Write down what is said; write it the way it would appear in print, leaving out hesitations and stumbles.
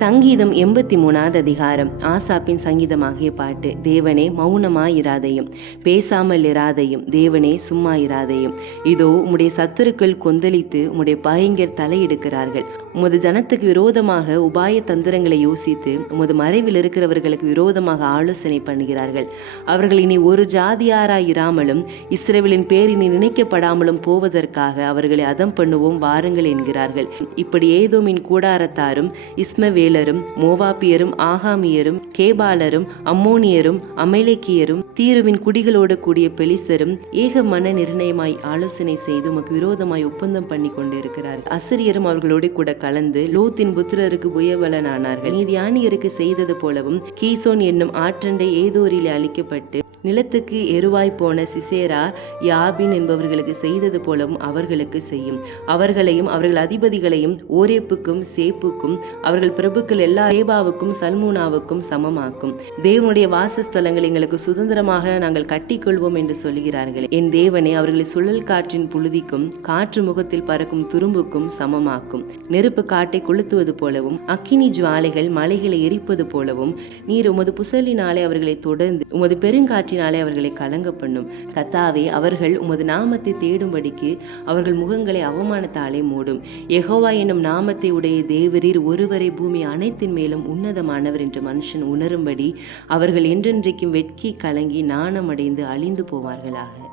சங்கீதம் 83வது அதிகாரம். ஆசாப்பின் சங்கீதமாகிய பாட்டு. தேவனே மௌனமாயிராதையும், பேசாமல் இராதையும், தேவனே சும்மா இராதையும். இதோ உம்முடைய சத்துருக்கள் கொந்தளித்து உம்முடைய பகைஞர் தலையெடுக்கிறார்கள். உமது ஜனத்துக்கு விரோதமாக உபாய தந்திரங்களை யோசித்து உமது மறைவில் இருக்கிறவர்களுக்கு விரோதமாக ஆலோசனை பண்ணுகிறார்கள். அவர்கள் இனி ஒரு ஜாதியாராயிராமலும் இஸ்ரவேலின் பேர் இனி நினைக்கப்படாமலும் போவதற்காக அவர்களை அதம் பண்ணுவோம் வாருங்கள் என்கிறார்கள். இப்படி ஏதோமின் கூடாரத்தாரும் இஸ்மவேலரும் மோவாபியரும் ஆகாமியரும் கேபாலரும் அம்மோனியரும் அமலேக்கியரும் தீருவின் குடிகளோடு கூடிய பெலிசரும் ஏக மன நிர்ணயமாய் ஆலோசனை செய்து உமக்கு விரோதமாய் ஒப்பந்தம் பண்ணி கொண்டு இருக்கிறார்கள். அசிரியரும் அவர்களோடு கூட கலந்து லோத்தின் புத்திரருக்கு புயபலனானார்கள். நீதியானியருக்கு செய்தது போலவும் கீசோன் என்னும் ஆற்றண்டை ஏதோரிலே அழிக்கப்பட்டு நிலத்துக்கு எருவாய் போன சிசேரா யாபின் என்பவர்களுக்கு செய்தது போலவும் அவர்களுக்கு செய்யும். அவர்களையும் அவர்கள் அதிபதிகளையும் ஓரேப்புக்கும் சேப்புக்கும் அவர்கள் பிரபுக்கள் எல்லா சேபாவுக்கும் சல்மூனாவுக்கும் சமமாக்கும். தேவனுடைய வாசஸ்தலங்கள் எங்களுக்கு சுதந்திரமாக நாங்கள் கட்டிக்கொள்வோம் என்று சொல்கிறார்கள். என் தேவனே அவர்களை சுழல் காற்றின் புழுதிக்கும் காற்று முகத்தில் பறக்கும் துரும்புக்கும் சமமாக்கும். நெருப்பு காட்டை கொளுத்துவது போலவும் அக்கினி ஜுவாலைகள் மலைகளை எரிப்பது போலவும் நீர் உமது புசலினாலே அவர்களை தொடர்ந்து உமது பெருங்காற்றினாலே அவர்களை கலங்க பண்ணும். கர்த்தாவே, அவர்கள் உமது நாமத்தை தேடும்படிக்கு அவர்கள் முகங்களை அவமானத்தாலே மூடும். யெகோவா என்னும் நாமத்தை உடைய தேவரீர் ஒருவரை பூமி அனைத்தின் மேலும் உன்னதமானவர் என்று மனுஷன் உணரும்படி அவர்கள் என்றென்றைக்கும் வெட்கி கலங்கி நாணமடைந்து அழிந்து போவார்களாக.